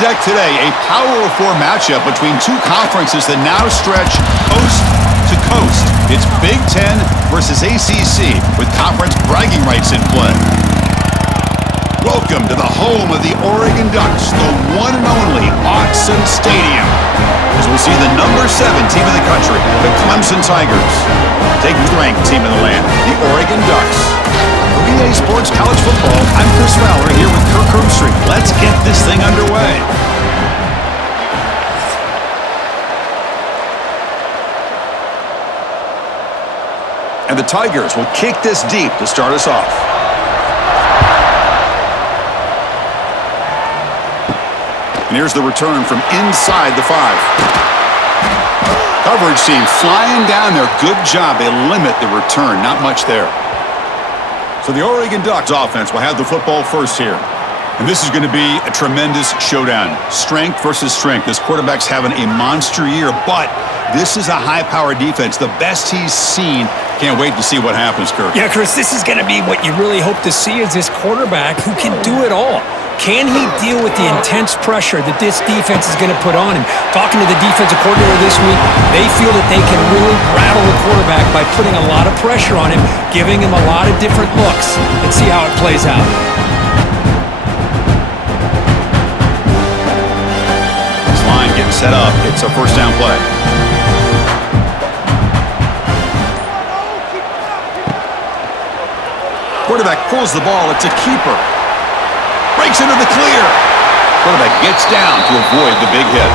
deck today, a Power 4 matchup between two conferences that now stretch coast to coast. It's Big Ten versus ACC with conference bragging rights in play. Welcome to the home of the Oregon Ducks, the one and only Autzen Stadium, as we'll see the number 7 team in the country, the Clemson Tigers, taking the ranked team in the land, the Oregon Ducks. For EA Sports College Football, I'm Chris Fowler here with Kirk Herbstreit. Let's get this thing underway. And the Tigers will kick this deep to start us off. And here's the return from inside the 5. Coverage team flying down there. Good job. They limit the return. Not much there. So the Oregon Ducks offense will have the football first here. And this is going to be a tremendous showdown. Strength versus strength. This quarterback's having a monster year, but this is a high-powered defense. The best he's seen. Can't wait to see what happens, Kirk. Yeah, Chris, this is going to be what you really hope to see is this quarterback who can do it all. Can he deal with the intense pressure that this defense is going to put on him? Talking to the defensive coordinator this week, they feel that they can really rattle the quarterback by putting a lot of pressure on him, giving him a lot of different looks. Let's see how it plays out. This line getting set up. It's a first down play. Quarterback pulls the ball. It's a keeper. Breaks into the clear. Quarterback gets down to avoid the big hit.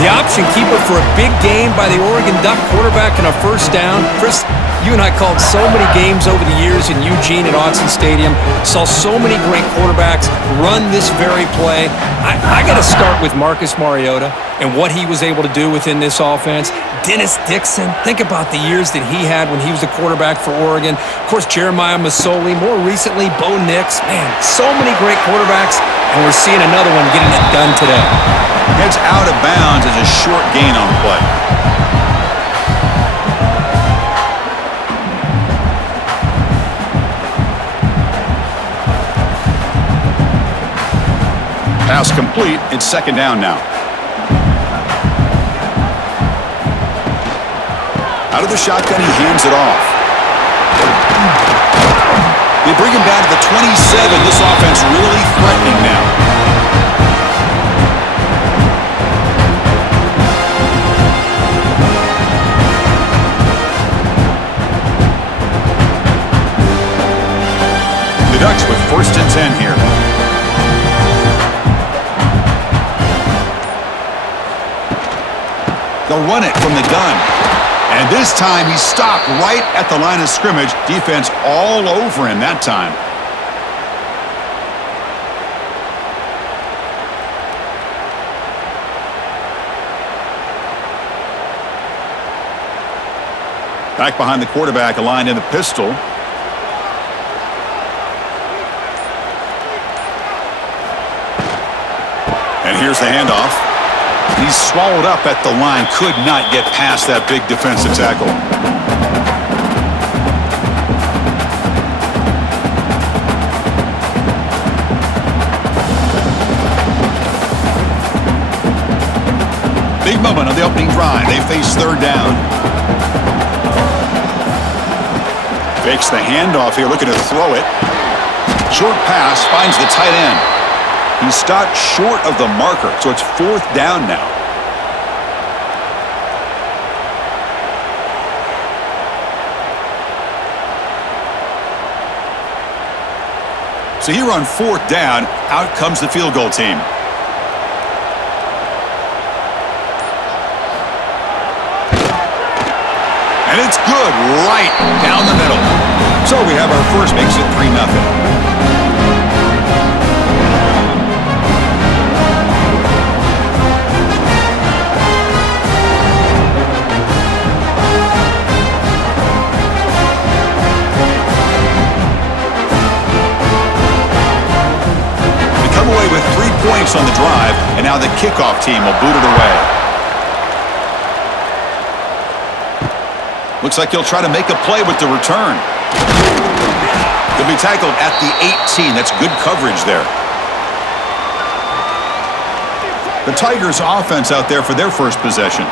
The option keeper for a big game by the Oregon Duck quarterback and a first down. Chris, you and I called so many games over the years in Eugene at Autzen Stadium. Saw so many great quarterbacks run this very play. I got to start with Marcus Mariota and what he was able to do within this offense. Dennis Dixon, think about the years that he had when he was the quarterback for Oregon. Of course, Jeremiah Masoli, more recently, Bo Nix. Man, so many great quarterbacks, and we're seeing another one getting it done today. Heads out of bounds as a short gain on the play. Pass complete. It's second down now. Out of the shotgun, he hands it off. They bring him down to the 27. This offense really threatening now. The Ducks with first and 10 here. They'll run it from the gun. And this time he stopped right at the line of scrimmage. Defense all over him that time. Back behind the quarterback, aligned in the pistol. And here's the handoff. He's swallowed up at the line, could not get past that big defensive tackle. Big moment on the opening drive. They face third down. Fakes the handoff here, looking to throw it. Short pass, finds the tight end. He stopped short of the marker, so it's fourth down now. So here on fourth down, out comes the field goal team. And it's good, right down the middle. So we have our first, makes it 3-0. With 3 points on the drive, and now the kickoff team will boot it away. Looks like he'll try to make a play with the return. He'll be tackled at the 18. That's good coverage there. The Tigers offense out there for their first possession.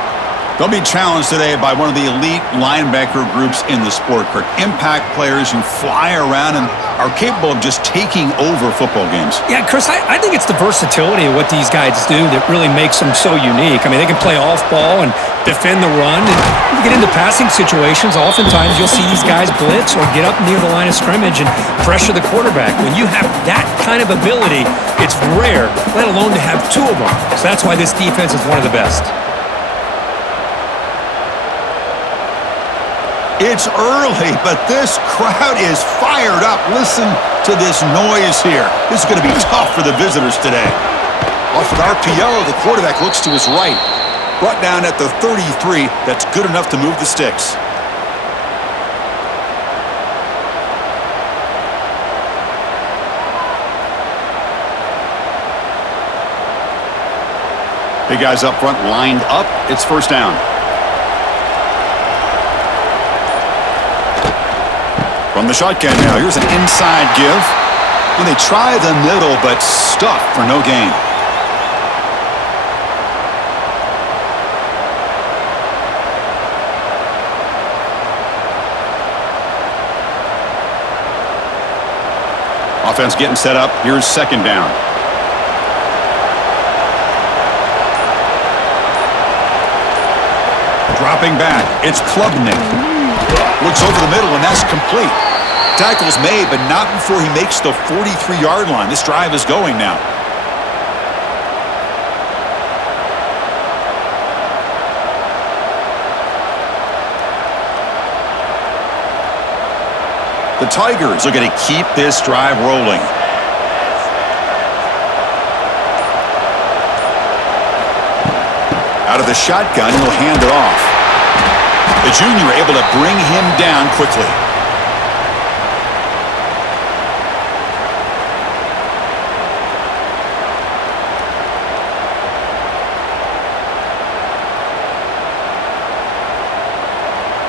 They'll be challenged today by one of the elite linebacker groups in the sport, Kirk. Impact players who fly around and are capable of just taking over football games. Yeah, Chris, I think it's the versatility of what these guys do that really makes them so unique. I mean, they can play off ball and defend the run. And you get into passing situations, oftentimes you'll see these guys blitz or get up near the line of scrimmage and pressure the quarterback. When you have that kind of ability, it's rare, let alone to have two of them. So that's why this defense is one of the best. It's early, but this crowd is fired up. Listen to this noise here. This is going to be tough for the visitors today. Off an RPO, the quarterback looks to his right. Brought down at the 33. That's good enough to move the sticks. Big guys up front lined up. It's first down. From the shotgun now, here's an inside give. And they try the middle, but stuffed for no gain. Offense getting set up. Here's second down. Dropping back. It's Klubnik. Looks over the middle, and that's complete. Tackle's made, but not before he makes the 43-yard line. This drive is going now. The Tigers are going to keep this drive rolling. Out of the shotgun, he'll hand it off. The junior able to bring him down quickly.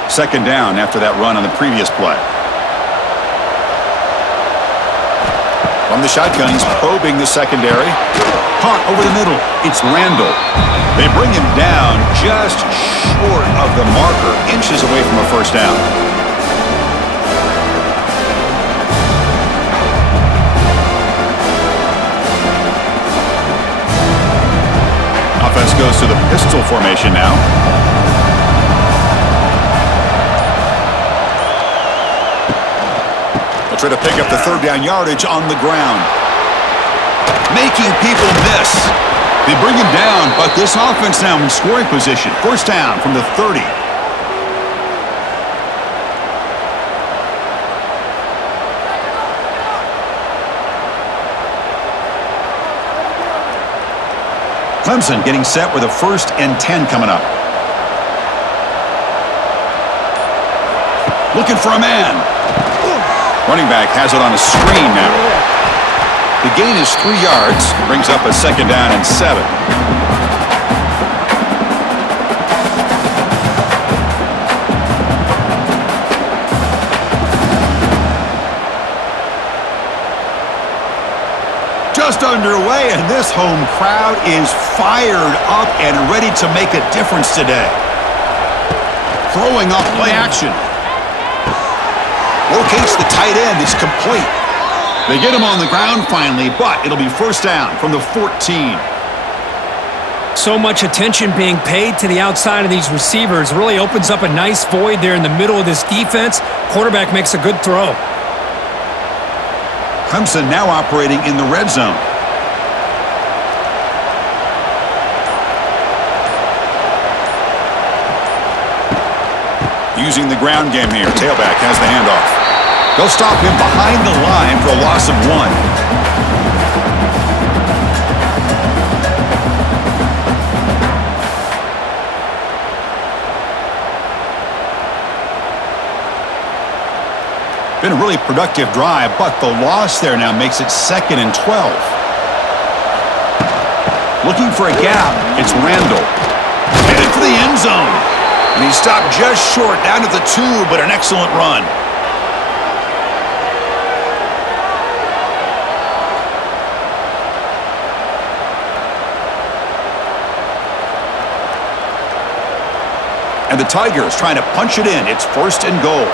Second down after that run on the previous play. From the shotgun, he's probing the secondary. Caught over the middle. It's Randall. They bring him down just short of the marker, inches away from a first down. Offense goes to the pistol formation now. They'll try to pick up the third down yardage on the ground. Making people miss. They bring him down, but this offense now in scoring position. First down from the 30. Clemson getting set with a 1st and 10 coming up. Looking for a man. Running back has it on a screen now. The gain is 3 yards, brings up a second down and 7. Just underway, and this home crowd is fired up and ready to make a difference today. Throwing off play action. Locates the tight end. It's complete. They get him on the ground finally, but it'll be first down from the 14. So much attention being paid to the outside of these receivers. Really opens up a nice void there in the middle of this defense. Quarterback makes a good throw. Clemson now operating in the red zone. Using the ground game here. Tailback has the handoff. They'll stop him behind the line for a loss of 1. Been a really productive drive, but the loss there now makes it 2nd and 12. Looking for a gap. It's Randall. Headed for the end zone. And he stopped just short, down to the 2, but an excellent run. And the Tigers trying to punch it in. It's 1st and goal.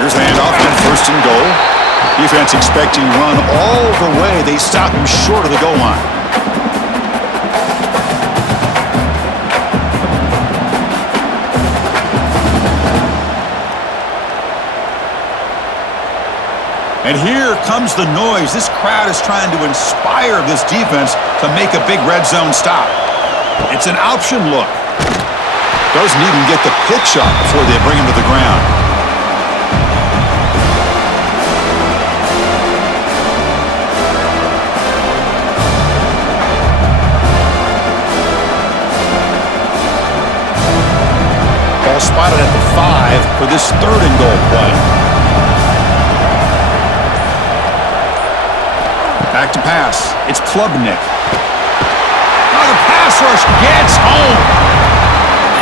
Here's the handoff and 1st and goal. Defense expecting run all the way. They stop him short of the goal line. And here comes the noise. This crowd is trying to inspire this defense to make a big red zone stop. It's an option look. Doesn't even get the pitch up before they bring him to the ground. Ball spotted at the 5 for this 3rd and goal play. Back to pass. It's Klubnik. Oh, the pass rush gets home.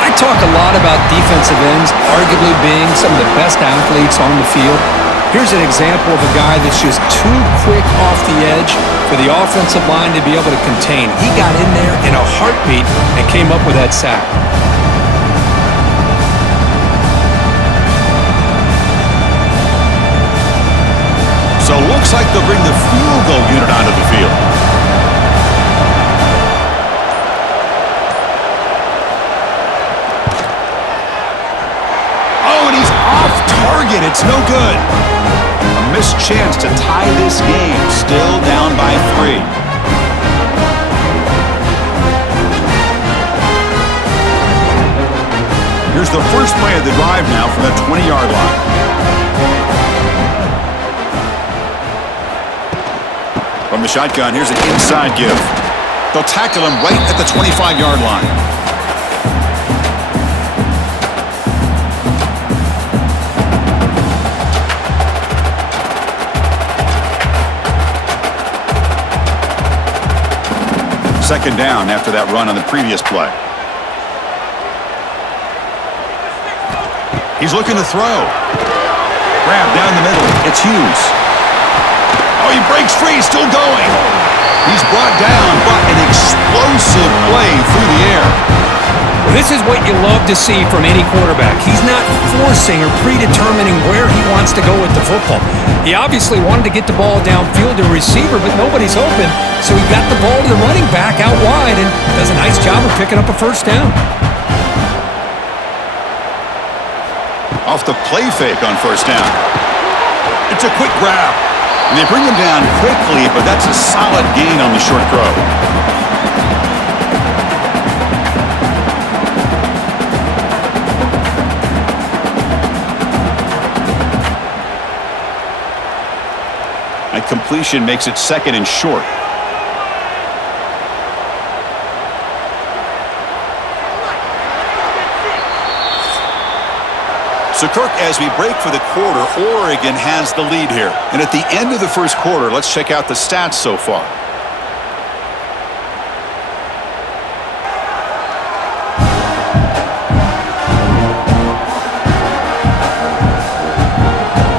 I talk a lot about defensive ends arguably being some of the best athletes on the field. Here's an example of a guy that's just too quick off the edge for the offensive line to be able to contain. He got in there in a heartbeat and came up with that sack. So it looks like they'll bring the field goal unit onto the field. Oh, and he's off target. It's no good. A missed chance to tie this game. Still down by 3. Here's the first play of the drive now from the 20-yard line. From the shotgun, here's an inside give. They'll tackle him right at the 25-yard line. Second down after that run on the previous play. He's looking to throw. Grab down the middle. It's Hughes. Oh, he breaks free, still going. He's brought down, but an explosive play through the air. Well, this is what you love to see from any quarterback. He's not forcing or predetermining where he wants to go with the football. He obviously wanted to get the ball downfield to a receiver, but nobody's open, so he got the ball to the running back out wide and does a nice job of picking up a 1st down. Off the play fake on 1st down. It's a quick grab. And they bring him down quickly, but that's a solid gain on the short throw. And completion makes it 2nd and short. So, Kirk, as we break for the quarter, Oregon has the lead here. And at the end of the 1st quarter, let's check out the stats so far.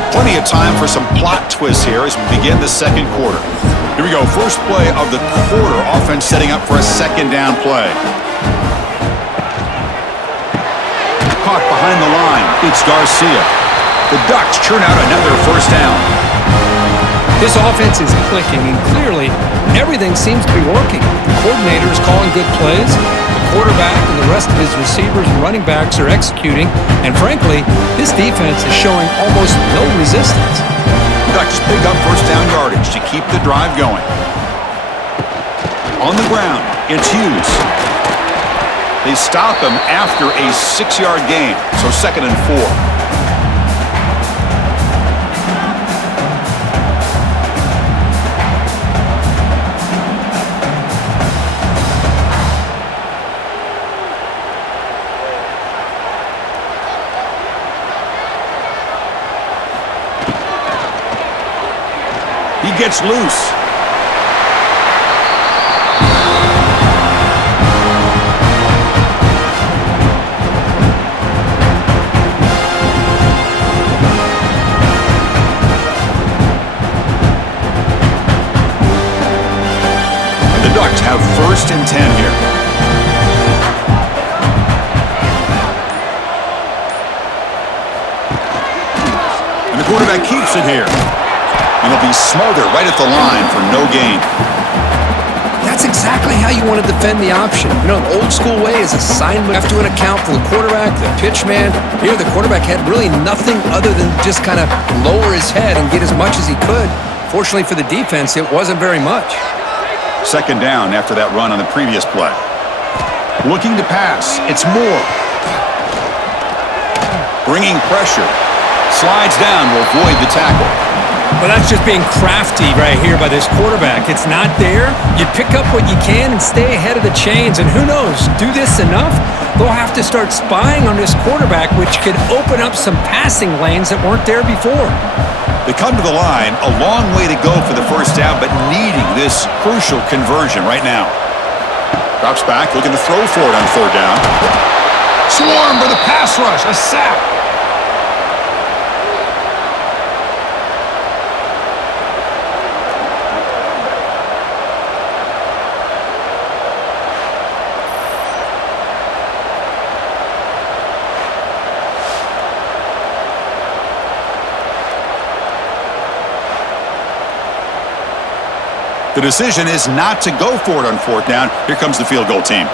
Plenty of time for some plot twists here as we begin the 2nd quarter. Here we go, first play of the quarter. Offense setting up for a 2nd down play. Caught behind the line. It's Garcia. The Ducks churn out another 1st down. This offense is clicking, and clearly everything seems to be working. The coordinator is calling good plays. The quarterback and the rest of his receivers and running backs are executing. And frankly, this defense is showing almost no resistance. The Ducks pick up 1st down yardage to keep the drive going. On the ground, it's Hughes. They stop him after a 6-yard gain, so 2nd and 4. He gets loose. have 1st and 10 here. And the quarterback keeps it here. And he'll be smothered right at the line for no gain. That's exactly how you want to defend the option. You know, the old school way is assignment. You have to account for the quarterback, the pitch man. Here, the quarterback had really nothing other than just kind of lower his head and get as much as he could. Fortunately for the defense, it wasn't very much. 2nd down after that run on the previous play. Looking to pass. It's Moore. Bringing pressure. Slides down, will avoid the tackle. Well, that's just being crafty right here by this quarterback. It's not there. You pick up what you can and stay ahead of the chains. And who knows, do this enough, they'll have to start spying on this quarterback, which could open up some passing lanes that weren't there before. They come to the line, a long way to go for the 1st down, but needing this crucial conversion right now. Drops back, looking to throw for it on 3rd down. Swarm for the pass rush, a sack. The decision is not to go for it on 4th down. Here comes the field goal team.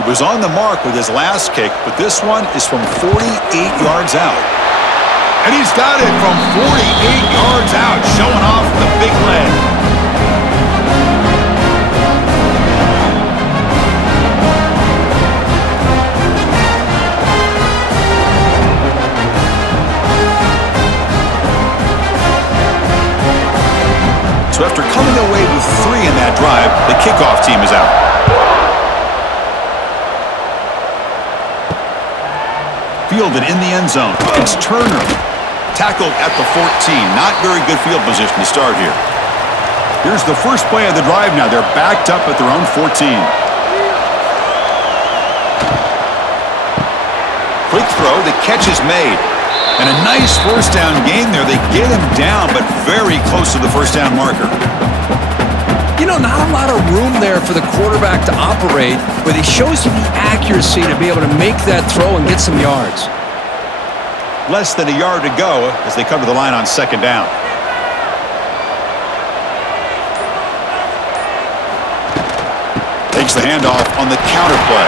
He was on the mark with his last kick, but this one is from 48 yards out. And he's got it from 48 yards out, showing off the big leg. So after coming away with 3 in that drive, the kickoff team is out. Fielded in the end zone. It's Turner. Tackled at the 14. Not very good field position to start here. Here's the first play of the drive now. They're backed up at their own 14. Quick throw. The catch is made. And a nice 1st down gain there. They get him down, but very close to the 1st down marker. You know, not a lot of room there for the quarterback to operate, but he shows you the accuracy to be able to make that throw and get some yards. Less than a yard to go as they come to the line on 2nd down. Takes the handoff on the counter play.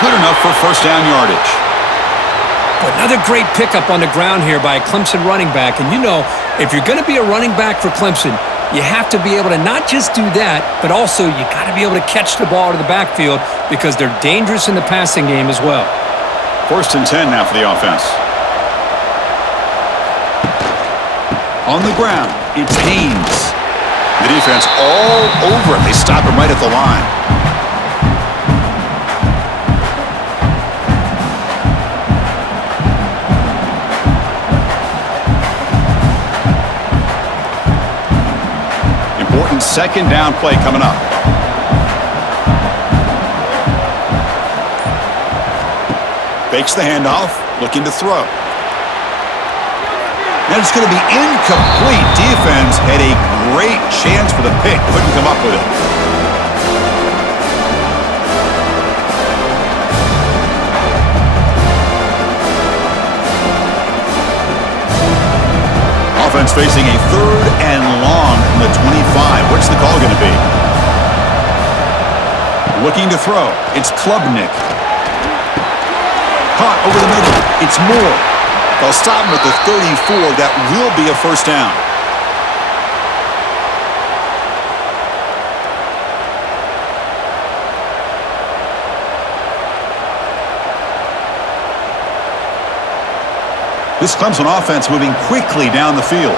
Good enough for 1st down yardage. But another great pickup on the ground here by a Clemson running back. And you know, if you're going to be a running back for Clemson, you have to be able to not just do that, but also you got to be able to catch the ball to the backfield because they're dangerous in the passing game as well. 1st and 10 now for the offense. On the ground, it's Haynes. The defense all over him. They stop him right at the line. Important 2nd down play coming up. Fakes the handoff, looking to throw. And it's going to be incomplete. Defense had a great chance for the pick. Couldn't come up with it. Offense facing a 3rd and long from the 25. What's the call going to be? Looking to throw. It's Klubnik. Caught over the middle. It's Moore. They'll stop him at the 34. That will be a 1st down. This Clemson offense moving quickly down the field.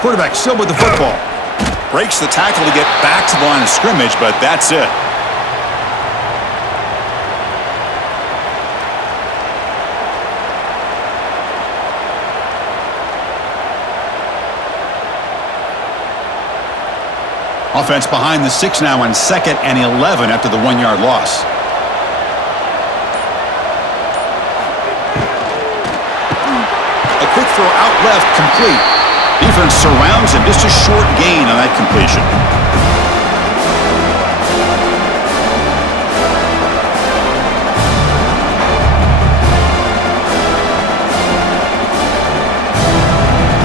Quarterback still with the football. Breaks the tackle to get back to the line of scrimmage, but that's it. Offense behind the 6 now on 2nd and 11 after the 1-yard loss. A quick throw out left, complete. Defense surrounds him. Just a short gain on that completion.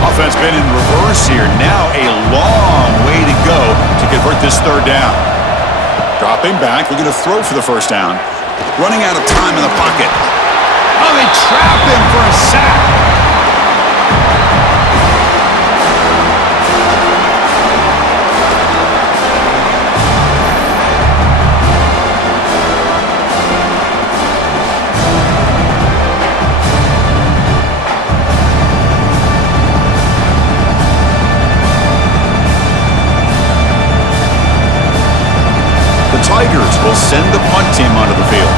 Offense been in reverse here. Now a long way to go to convert this third down. Dropping back, looking to throw for the first down. Running out of time in the pocket. Oh, they trap him for a sack. The Tigers will send the punt team onto the field.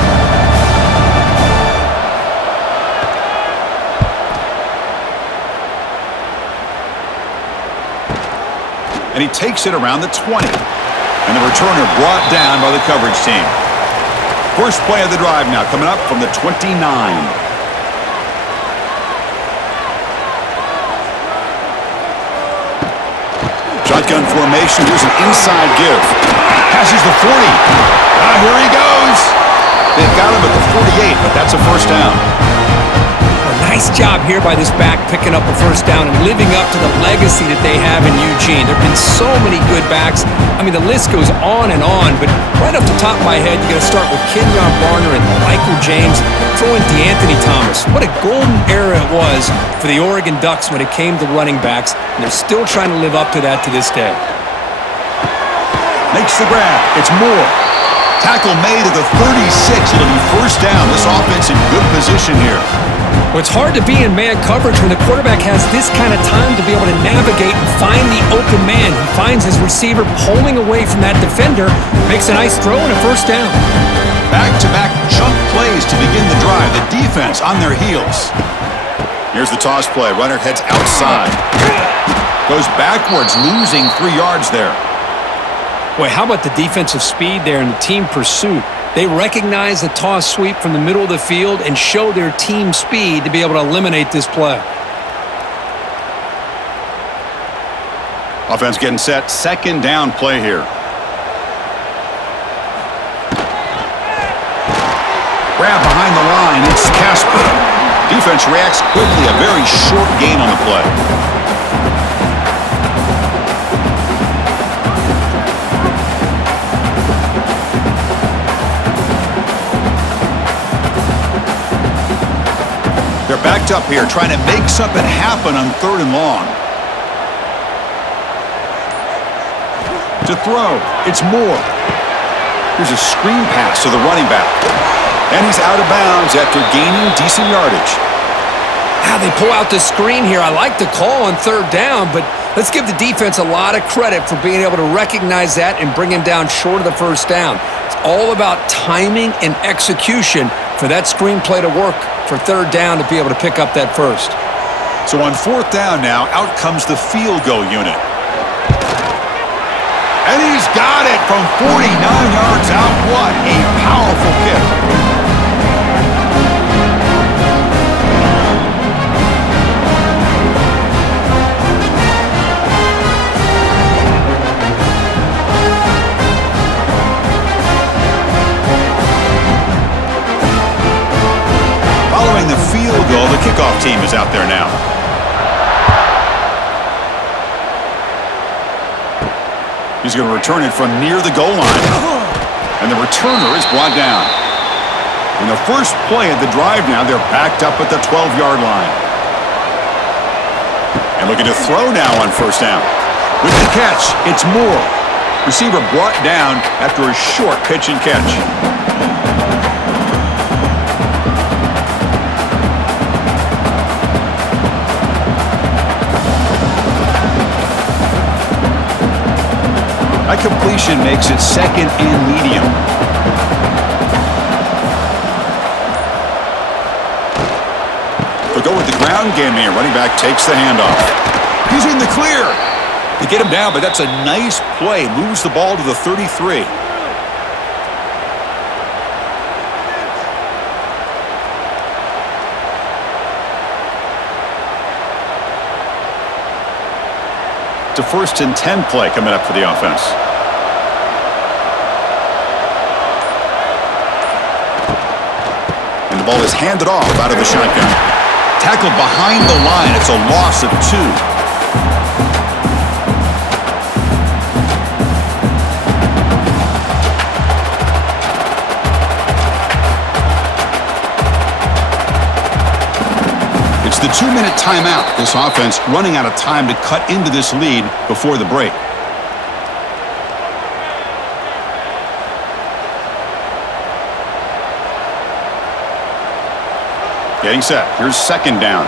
And he takes it around the 20. And the returner brought down by the coverage team. First play of the drive now coming up from the 29. Shotgun formation. Here's an inside give. Passes the 40. Here he goes. They've got him at the 48, but that's a first down. Nice job here by this back picking up a first down and living up to the legacy that they have in Eugene. There have been so many good backs. I mean, the list goes on and on, but right off the top of my head, you got to start with Kenyon Barner and Michael James, throw in DeAnthony Thomas. What a golden era it was for the Oregon Ducks when it came to running backs, and they're still trying to live up to that to this day. Makes the grab. It's Moore. Tackle made at the 36. It'll be first down. This offense in good position here. Well, it's hard to be in man coverage when the quarterback has this kind of time to be able to navigate and find the open man. He finds his receiver pulling away from that defender, makes a nice throw and a first down. Back-to-back chunk plays to begin the drive. The defense on their heels. Here's the toss play. Runner heads outside. Goes backwards, losing 3 yards there. Boy, how about the defensive speed there and the team pursuit? They recognize the toss sweep from the middle of the field and show their team speed to be able to eliminate this play. Offense getting set. Second down play here. Grab behind the line. It's Casper. Defense reacts quickly. A very short gain on the play. They're backed up here, trying to make something happen on 3rd and long. To throw, it's Moore. Here's a screen pass to the running back. And he's out of bounds after gaining decent yardage. They pull out the screen here. I like the call on 3rd down, but let's give the defense a lot of credit for being able to recognize that and bring him down short of the first down. It's all about timing and execution for that screen play to work for 3rd down to be able to pick up that first. So on 4th down now, out comes the field goal unit. And he's got it from 49 yards out. What a powerful kick. Following the field goal, the kickoff team is out there now. He's going to return it from near the goal line. And the returner is brought down. In the first play of the drive now, they're backed up at the 12-yard line. And looking to throw now on first down. With the catch, it's Moore. Receiver brought down after a short pitch and catch. That completion makes it 2nd and medium. They'll go with the ground game here. Running back takes the handoff. He's in the clear. They get him down, but that's a nice play. Moves the ball to the 33. It's a 1st and 10 play coming up for the offense. And the ball is handed off out of the shotgun. Tackled behind the line. It's a loss of 2. It's the 2-minute timeout. This offense running out of time to cut into this lead before the break. Getting set. Here's 2nd down.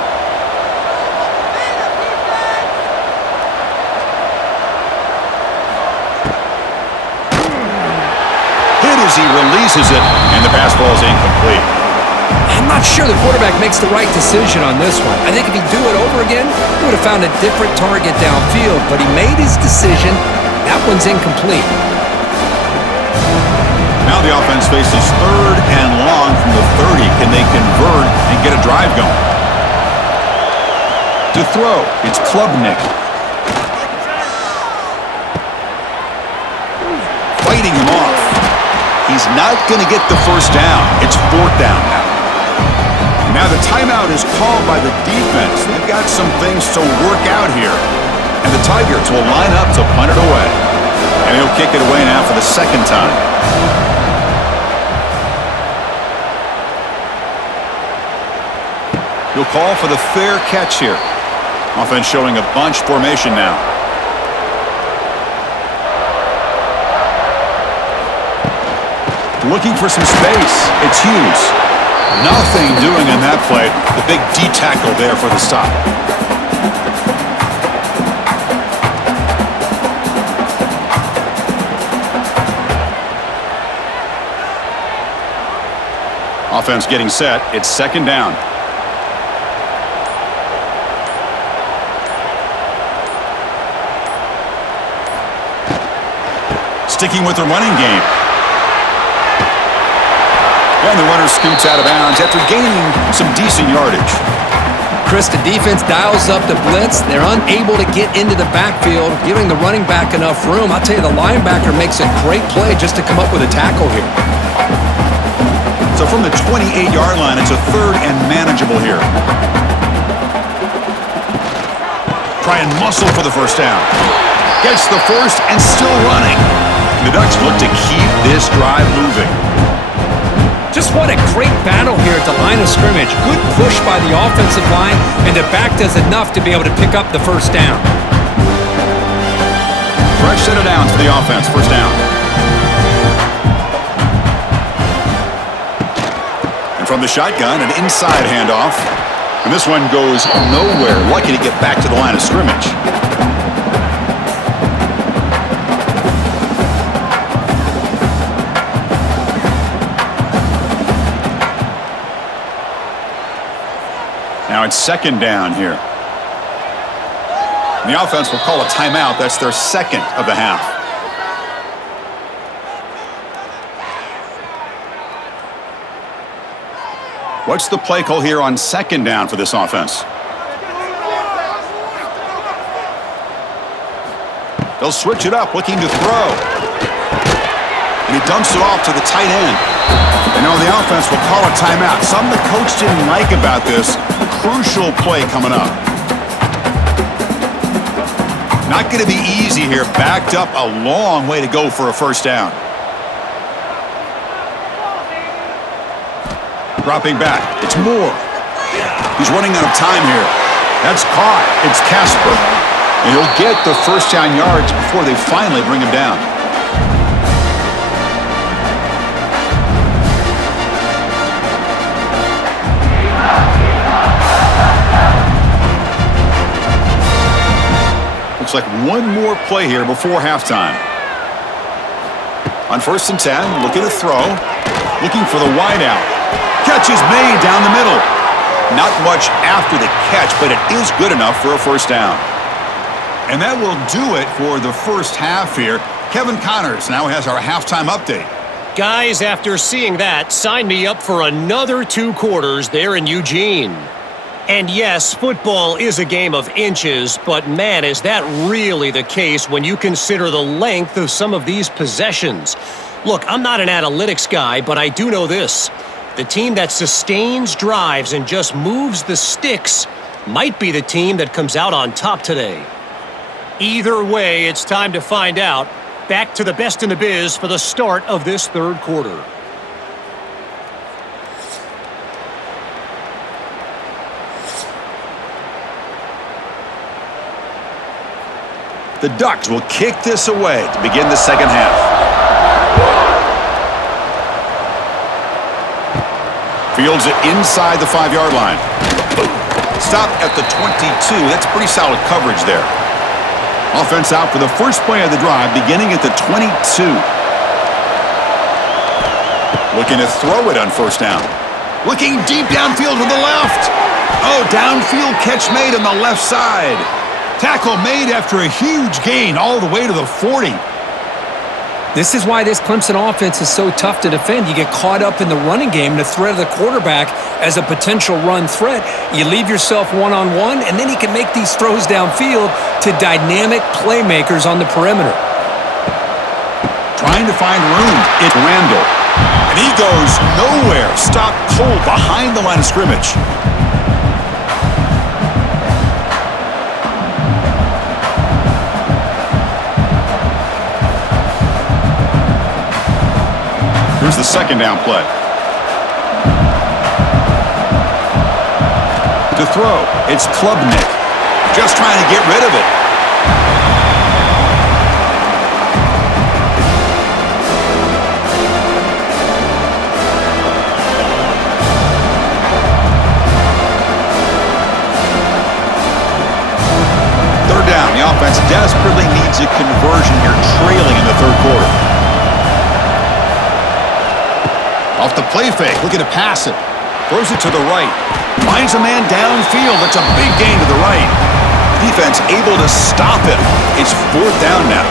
Hit as he releases it, and the pass ball is incomplete. I'm not sure the quarterback makes the right decision on this one. I think if he'd do it over again, he would have found a different target downfield, but he made his decision. That one's incomplete. Now the offense faces 3rd and long from the 30. Can they convert and get a drive going? To throw, it's Klubnik. Fighting him off. He's not going to get the 1st down. It's 4th down now. Now the timeout is called by the defense. They've got some things to work out here. And the Tigers will line up to punt it away. And he'll kick it away now for the 2nd time. He'll call for the fair catch here. Offense showing a bunch formation now. Looking for some space. It's Hughes. Nothing doing on that play. The big D-tackle there for the stop. Offense getting set. It's 2nd down. Sticking with the running game. And the runner scoots out of bounds after gaining some decent yardage. Chris, the defense dials up the blitz. They're unable to get into the backfield, giving the running back enough room. I'll tell you, the linebacker makes a great play just to come up with a tackle here. So from the 28-yard line, it's a 3rd and manageable here. Try and muscle for the 1st down. Gets the 1st and still running. The Ducks look to keep this drive moving. Just what a great battle here at the line of scrimmage. Good push by the offensive line, and the back does enough to be able to pick up the 1st down. Fresh set of downs for the offense. 1st down. And from the shotgun, an inside handoff. And this one goes nowhere. Lucky to get back to the line of scrimmage. Now it's 2nd down here. And the offense will call a timeout. That's their 2nd of the half. What's the play call here on 2nd down for this offense? They'll switch it up, looking to throw. And he dumps it off to the tight end. And now the offense will call a timeout. Something the coach didn't like about this. Crucial play coming up. Not going to be easy here. Backed up a long way to go for a 1st down. Dropping back. It's Moore. He's running out of time here. That's caught. It's Casper. And he'll get the 1st down yards before they finally bring him down. Looks like one more play here before halftime. On 1st and 10, looking to throw. Looking for the wide out. Catch is made down the middle. Not much after the catch, but it is good enough for a 1st down. And that will do it for the 1st half here. Kevin Connors now has our halftime update. Guys, after seeing that, sign me up for another 2 quarters there in Eugene. And yes, football is a game of inches, but man, is that really the case when you consider the length of some of these possessions. Look, I'm not an analytics guy, but I do know this. The team that sustains drives and just moves the sticks might be the team that comes out on top today. Either way, it's time to find out. Back to the best in the biz for the start of this third quarter. The Ducks will kick this away to begin the second half. Fields it inside the 5-yard line. Stop at the 22. That's pretty solid coverage there. Offense out for the first play of the drive, beginning at the 22. Looking to throw it on first down. Looking deep downfield to the left. Oh, downfield catch made on the left side. Tackle made after a huge gain all the way to the 40. This is why this Clemson offense is so tough to defend. You get caught up in the running game, the threat of the quarterback as a potential run threat. You leave yourself one-on-one, and then he can make these throws downfield to dynamic playmakers on the perimeter. Trying to find room. It's Randall. And he goes nowhere. Stopped cold behind the line of scrimmage. Here's the second down play. To throw, it's Klubnik. Just trying to get rid of it. Third down. The offense desperately needs a conversion here, trailing in the third quarter. Off the play fake, looking to pass it. Throws it to the right. Finds a man downfield. That's a big gain to the right. Defense able to stop him. It's fourth down now.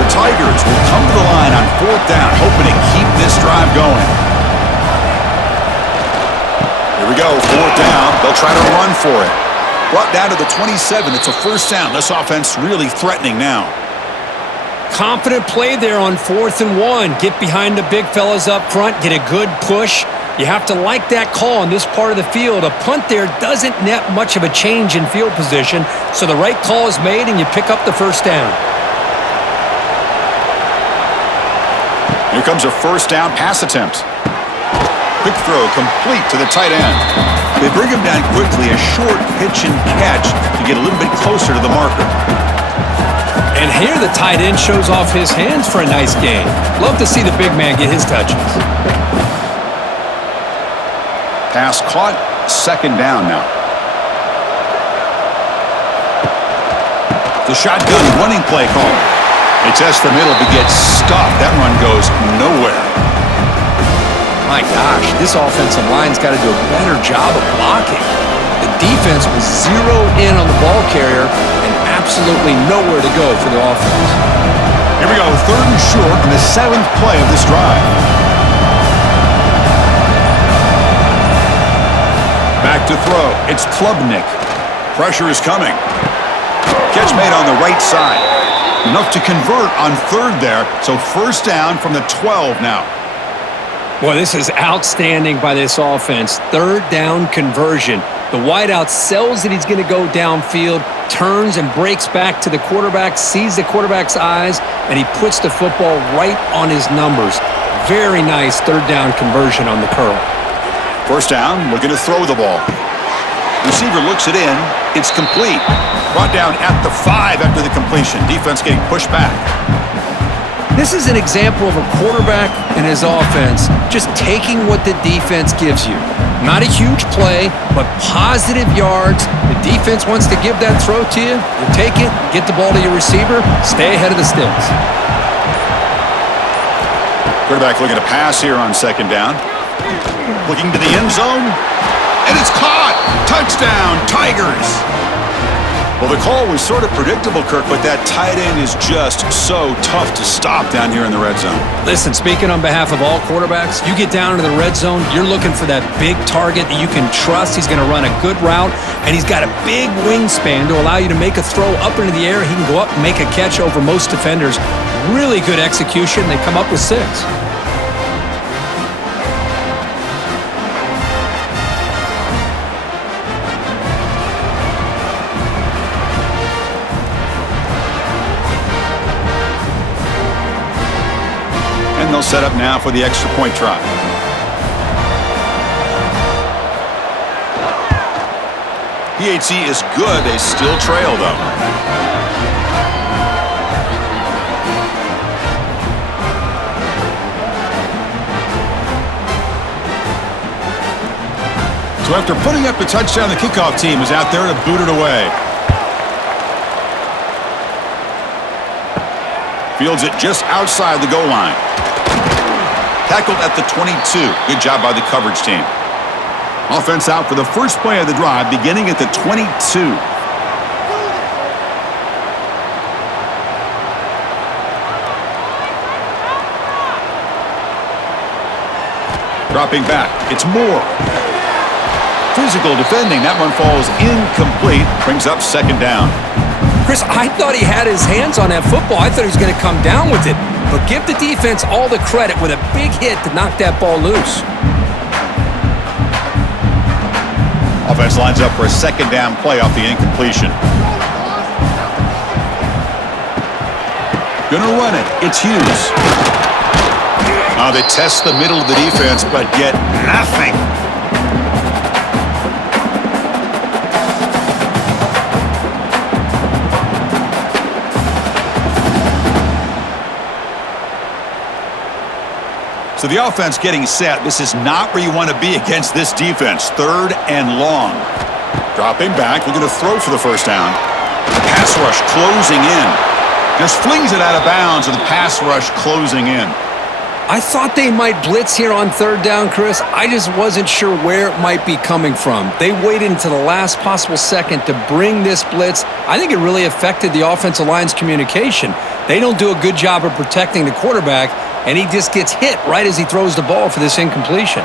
The Tigers will come to the line on fourth down, hoping to keep this drive going. Here we go, fourth down. They'll try to run for it. Brought down to the 27. It's a first down. This offense really threatening now. Confident play there on 4th and 1. Get behind the big fellas up front. Get a good push. You have to like that call on this part of the field. A punt there doesn't net much of a change in field position, so the right call is made and you pick up the first down. Here comes a first down pass attempt. Quick throw complete to the tight end. They bring him down quickly, a short pitch and catch to get a little bit closer to the marker. And here the tight end shows off his hands for a nice gain. Love to see the big man get his touches. Pass caught, second down now. The shotgun running play call. They test the middle but gets stuffed. That run goes nowhere. My gosh, this offensive line's got to do a better job of blocking. The defense was zeroed in on the ball carrier and absolutely nowhere to go for the offense. Here we go, third and short on the 7th play of this drive. Back to throw. It's Klubnik. Pressure is coming. Catch made on the right side. Enough to convert on third there, so first down from the 12 now. Boy, this is outstanding by this offense. Third down conversion. The wideout sells that he's going to go downfield, turns and breaks back to the quarterback, sees the quarterback's eyes, and he puts the football right on his numbers. Very nice third down conversion on the curl. First down, looking to throw the ball. Receiver looks it in. It's complete. Brought down at the 5 after the completion. Defense getting pushed back. This is an example of a quarterback and his offense just taking what the defense gives you. Not a huge play, but positive yards. The defense wants to give that throw to you. You take it, get the ball to your receiver, stay ahead of the sticks. Quarterback looking to pass here on second down. Looking to the end zone. And it's caught! Touchdown, Tigers! Well, the call was sort of predictable, Kirk, but that tight end is just so tough to stop down here in the red zone. Listen, speaking on behalf of all quarterbacks, you get down into the red zone, you're looking for that big target that you can trust. He's going to run a good route, and he's got a big wingspan to allow you to make a throw up into the air. He can go up and make a catch over most defenders. Really good execution. They come up with 6. They'll set up now for the extra point try. PHC is good. They still trail, though. So after putting up the touchdown, the kickoff team is out there to boot it away. Fields it just outside the goal line. Tackled at the 22. Good job by the coverage team. Offense out for the first play of the drive, beginning at the 22. Dropping back. It's Moore. Physical defending. That one falls incomplete. Brings up second down. Chris, I thought he had his hands on that football. I thought he was going to come down with it. But give the defense all the credit with a big hit to knock that ball loose. Offense lines up for a second down play off the incompletion. Gonna run it. It's Hughes. They test the middle of the defense, but get nothing. So the offense getting set. This is not where you want to be against this defense. 3rd and long. Dropping back. Looking to throw for the first down. Pass rush closing in. Just flings it out of bounds with the pass rush closing in. I thought they might blitz here on 3rd down, Chris. I just wasn't sure where it might be coming from. They waited until the last possible second to bring this blitz. I think it really affected the offensive line's communication. They don't do a good job of protecting the quarterback, and he just gets hit right as he throws the ball for this incompletion.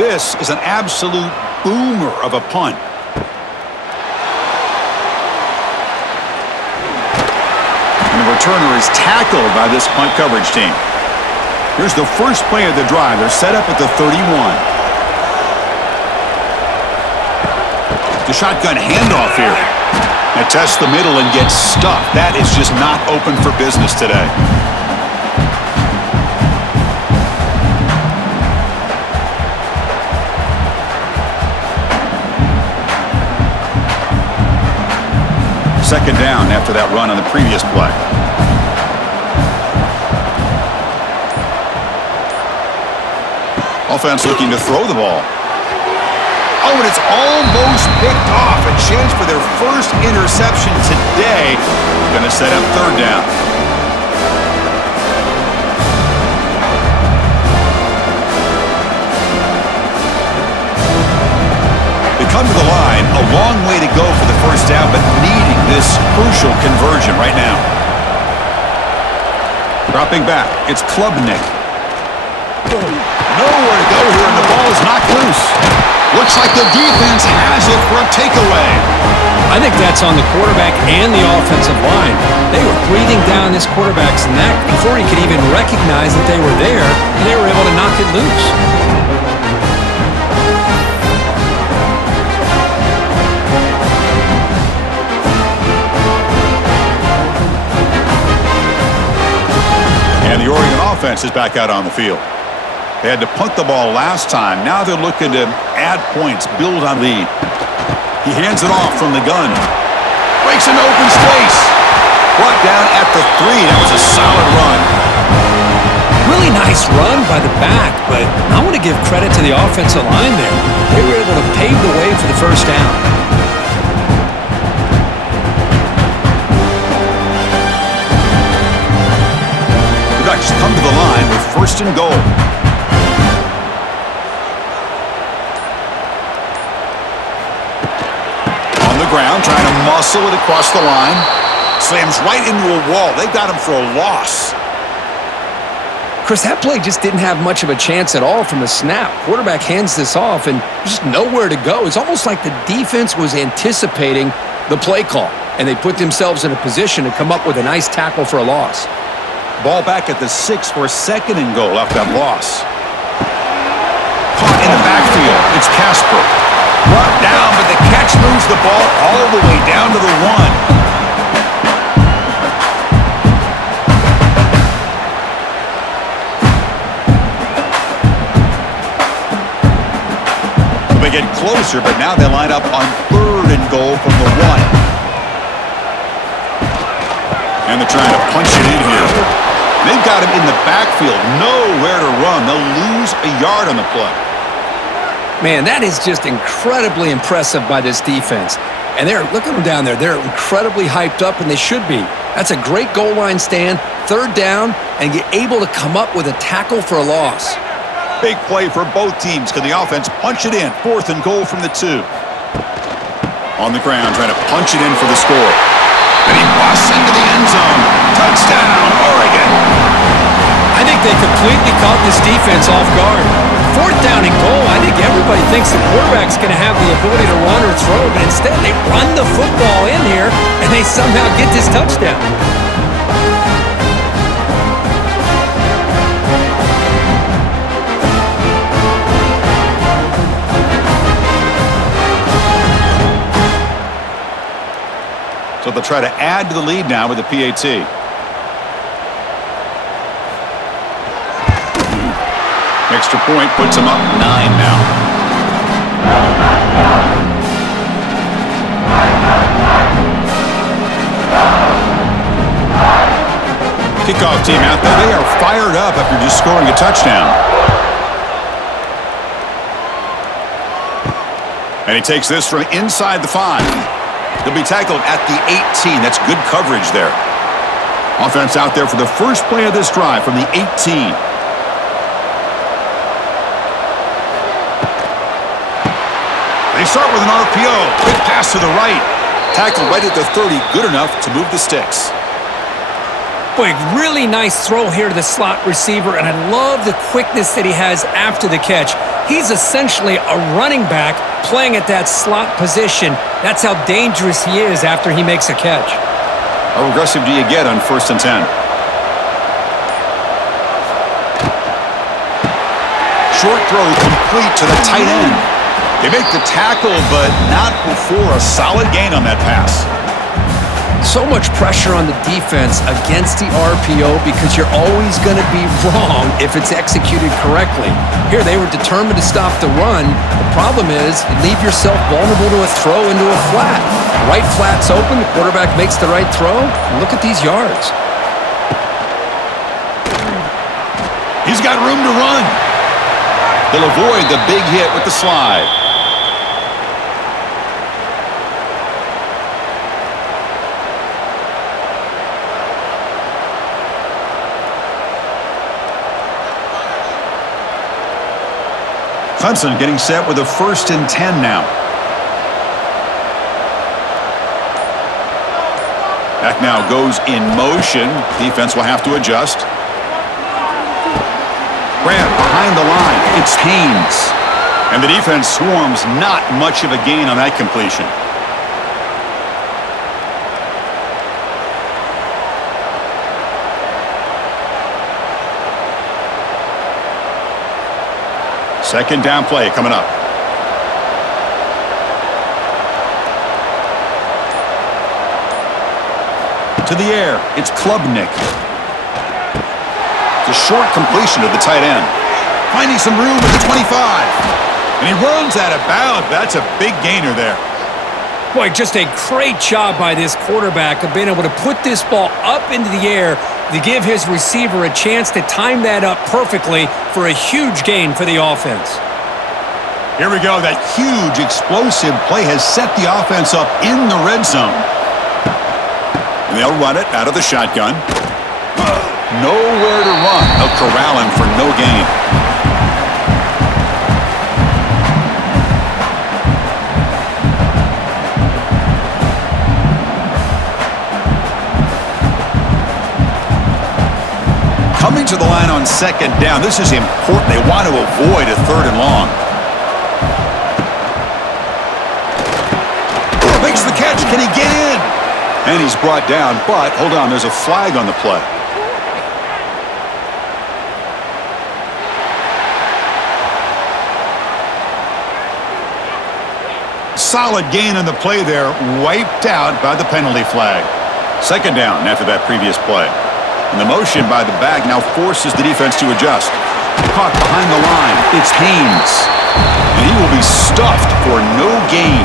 This is an absolute boomer of a punt. And the returner is tackled by this punt coverage team. Here's the first play of the drive. They're set up at the 31. The shotgun handoff here. They test the middle and get stuffed. That is just not open for business today. Second down after that run on the previous play. Offense looking to throw the ball. Oh, and it's almost picked off. A chance for their first interception today. Going to set up 3rd down. They come to the line. A long way to go for the first down, but needing this crucial conversion right now. Dropping back. It's Klubnik. Nowhere to go here, and the ball is knocked loose. Looks like the defense has it for a takeaway. I think that's on the quarterback and the offensive line. They were breathing down this quarterback's neck before he could even recognize that they were there, and they were able to knock it loose. And the Oregon offense is back out on the field. They had to punt the ball last time. Now they're looking to add points, build on lead. He hands it off from the gun. Breaks into open space. Brought down at the 3. That was a solid run. Really nice run by the back, but I want to give credit to the offensive line there. They were able to pave the way for the first down. The Ducks come to the line with 1st and goal. ground, trying to muscle it across the line. Slams right into a wall. They got him for a loss. Chris, that play just didn't have much of a chance at all from the snap. Quarterback hands this off and just nowhere to go. It's almost like the defense was anticipating the play call, and they put themselves in a position to come up with a nice tackle for a loss. Ball back at the 6 for a 2nd and goal after that loss. Caught in the backfield. It's Casper. Brought down, but the catch moves the ball all the way down to the 1. They get closer, but now they line up on 3rd and goal from the 1. And they're trying to punch it in here. They've got him in the backfield, nowhere to run. They'll lose a yard on the play. Man, that is just incredibly impressive by this defense. And look at them down there. They're incredibly hyped up, and they should be. That's a great goal line stand, 3rd down, and get able to come up with a tackle for a loss. Big play for both teams. Can the offense punch it in? 4th and goal from the 2. On the ground, trying to punch it in for the score. And he busts into the end zone. Touchdown, Oregon. I think they completely caught this defense off guard. 4th down and goal. I think everybody thinks the quarterback's going to have the ability to run or throw, but instead they run the football in here, and they somehow get this touchdown. So they'll try to add to the lead now with the PAT. Extra point puts them up 9 now. Kickoff team out there. They are fired up after just scoring a touchdown. And he takes this from inside the 5. He'll be tackled at the 18. That's good coverage there. Offense out there for the first play of this drive from the 18. They start with an RPO. Quick pass to the right. Tackled right at the 30. Good enough to move the sticks. Boy, really nice throw here to the slot receiver, and I love the quickness that he has after the catch. He's essentially a running back playing at that slot position. That's how dangerous he is after he makes a catch. How aggressive do you get on 1st and 10? Short throw complete to the tight end. They make the tackle, but not before a solid gain on that pass. So much pressure on the defense against the RPO because you're always going to be wrong if it's executed correctly. Here, they were determined to stop the run. The problem is you leave yourself vulnerable to a throw into a flat. The right flat's open, the quarterback makes the right throw. Look at these yards. He's got room to run. He'll avoid the big hit with the slide. Clemson getting set with a 1st and 10 now. Back now goes in motion. Defense will have to adjust. Grant behind the line. It's Haynes. And the defense swarms. Not much of a gain on that completion. Second down play coming up. To the air, it's Klubnik. It's a short completion to the tight end. Finding some room at the 25. And he runs out of bounds. That's a big gainer there. Boy, just a great job by this quarterback of being able to put this ball up into the air to give his receiver a chance to time that up perfectly for a huge gain for the offense. Here we go. That huge explosive play has set the offense up in the red zone. And they'll run it out of the shotgun. Nowhere to run. They'll corral him for no gain. to the line on second down. This is important. They want to avoid a third and long. Oh, makes the catch. Can he get in? And he's brought down, but hold on, there's a flag on the play. Solid gain on the play there, wiped out by the penalty flag. Second down after that previous play. And the motion by the back now forces the defense to adjust. Caught behind the line. It's Haynes. And he will be stuffed for no gain.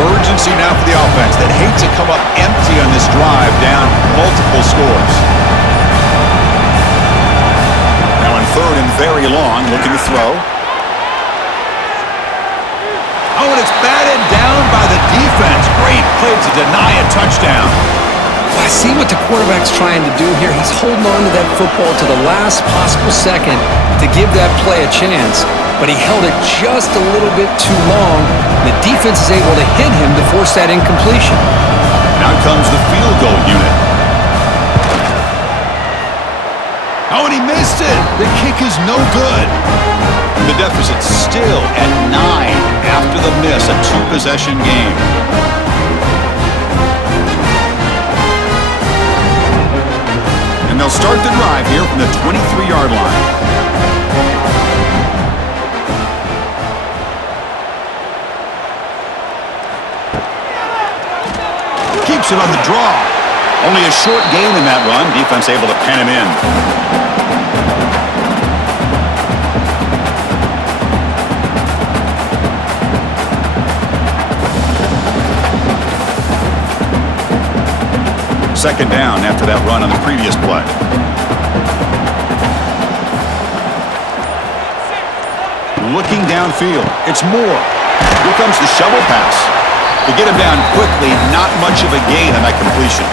Urgency now for the offense that hate to come up empty on this drive, down multiple scores. Now in third and very long, looking to throw. Oh, and it's batted down by the defense. Great play to deny a touchdown. I see what the quarterback's trying to do here. He's holding on to that football to the last possible second to give that play a chance, but he held it just a little bit too long. The defense is able to hit him to force that incompletion. Now comes the field goal unit. Oh, and he missed it. The kick is no good. The deficit still at 9 after the miss, a two-possession game. And they'll start the drive here from the 23-yard line. Keeps it on the draw. Only a short gain in that run. Defense able to pen him in. Second down after that run on the previous play. Looking downfield. It's Moore. Here comes the shovel pass. To get him down quickly, not much of a gain on that completion.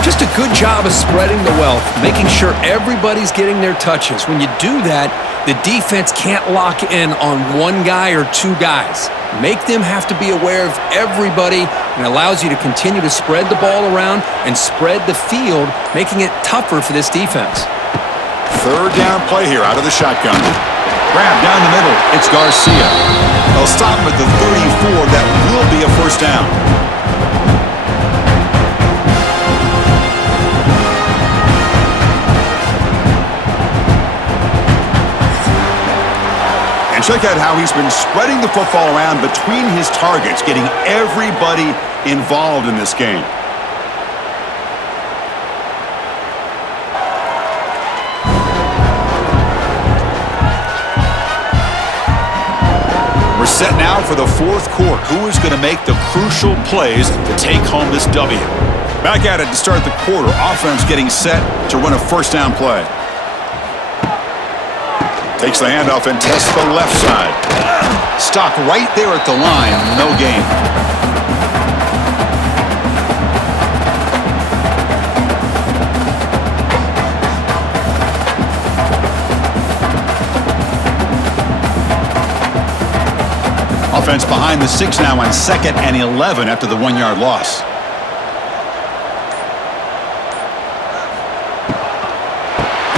Just a good job of spreading the wealth, making sure everybody's getting their touches. When you do that, the defense can't lock in on one guy or two guys. Make them have to be aware of everybody, and allows you to continue to spread the ball around and spread the field, making it tougher for this defense. Third down play here out of the shotgun. Grab down the middle. It's Garcia. They'll stop him at the 34. That will be a first down. And check out how he's been spreading the football around between his targets, getting everybody involved in this game. We're set now for the fourth quarter. Who is going to make the crucial plays to take home this W? Back at it to start the quarter. Offense getting set to run a first down play. Takes the handoff and tests the left side. Stopped right there at the line. No gain. Offense behind the 6 now on 2nd and 11 after the 1-yard loss.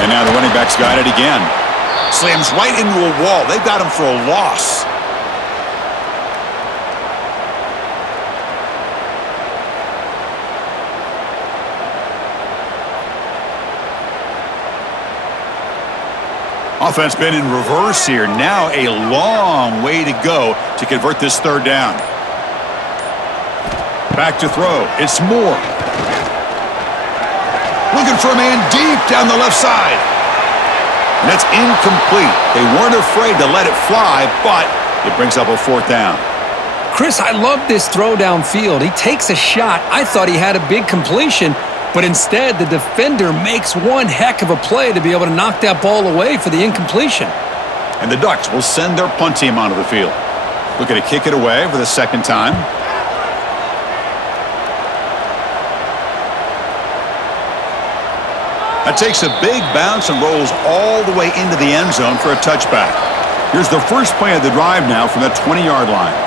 And now the running back's got it again. Slams right into a wall. They've got him for a loss. Offense been in reverse here. Now a long way to go to convert this third down. Back to throw. It's Moore. Looking for a man deep down the left side. And that's incomplete. They weren't afraid to let it fly, but it brings up a fourth down. Chris, I love this throw downfield. He takes a shot. I thought he had a big completion, but instead the defender makes one heck of a play to be able to knock that ball away for the incompletion. And the Ducks will send their punt team onto the field. Looking to kick it away for the second time. That takes a big bounce and rolls all the way into the end zone for a touchback. Here's the first play of the drive now from the 20-yard line.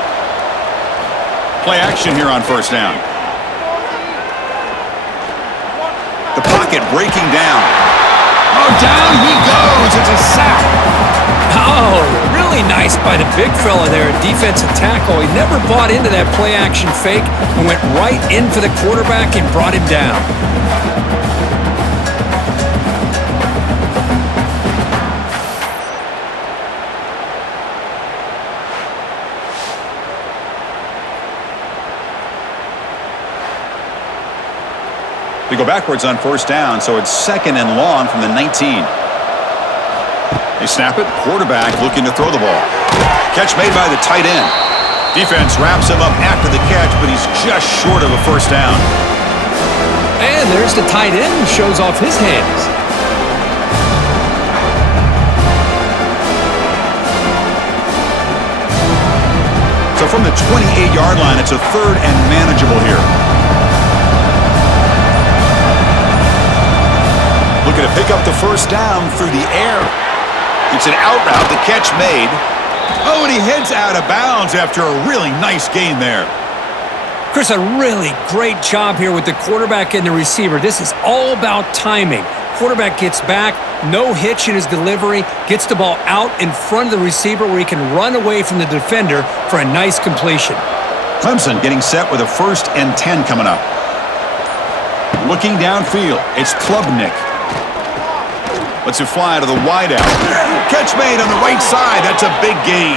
Play action here on first down. The pocket breaking down. Oh, down he goes. It's a sack. Oh, really nice by the big fella there, defensive tackle. He never bought into that play-action fake and went right in for the quarterback and brought him down. They go backwards on first down, so it's second and long from the 19. They snap it. Quarterback looking to throw the ball. Catch made by the tight end. Defense wraps him up after the catch, but he's just short of a first down. And there's the tight end who shows off his hands. So from the 28-yard line, it's a third and manageable here. Looking to pick up the first down through the air. It's an out route, the catch made. Oh, and he heads out of bounds after a really nice gain there. Chris, a really great job here with the quarterback and the receiver. This is all about timing. Quarterback gets back, no hitch in his delivery, gets the ball out in front of the receiver where he can run away from the defender for a nice completion. Clemson getting set with a 1st and 10 coming up. Looking downfield, it's Klubnik. Lets it fly to the wideout. Catch made on the right side. That's a big gain.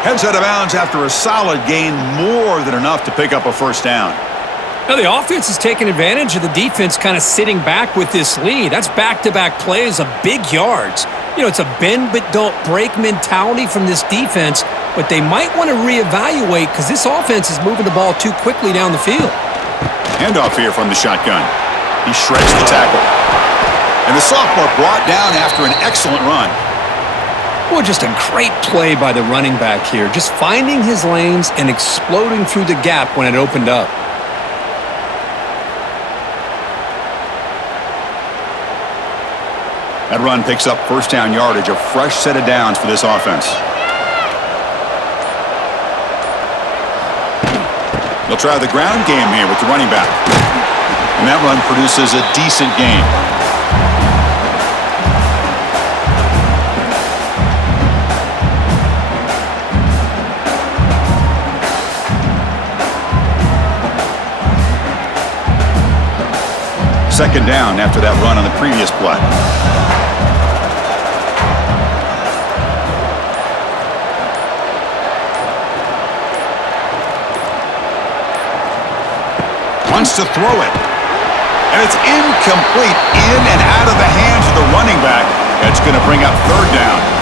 Heads out of bounds after a solid gain, more than enough to pick up a first down. Now the offense is taking advantage of the defense kind of sitting back with this lead. That's back-to-back plays of big yards. You know, it's a bend but don't break mentality from this defense, but they might want to reevaluate because this offense is moving the ball too quickly down the field. Handoff here from the shotgun. He shreds the tackle. And the sophomore brought down after an excellent run. Well, just a great play by the running back here. Just finding his lanes and exploding through the gap when it opened up. That run picks up first down yardage, a fresh set of downs for this offense. They'll try the ground game here with the running back. And that run produces a decent gain. Second down after that run on the previous play. Wants to throw it. And it's incomplete. In and out of the hands of the running back. That's going to bring up third down.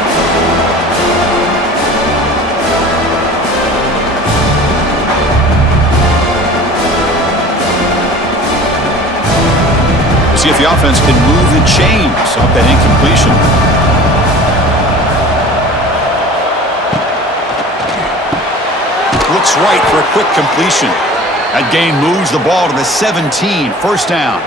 See if the offense can move the chains off that incompletion. Looks right for a quick completion. That gain moves the ball to the 17, first down.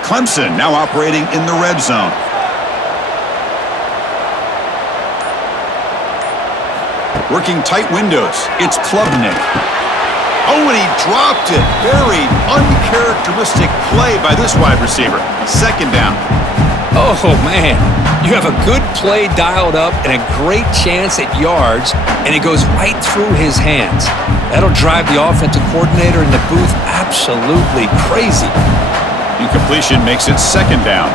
Clemson now operating in the red zone. Working tight windows. It's Klubnik. Oh, and he dropped it. Very uncharacteristic play by this wide receiver. Second down. Oh, man. You have a good play dialed up and a great chance at yards, and it goes right through his hands. That'll drive the offensive coordinator in the booth absolutely crazy. Incompletion makes it second down.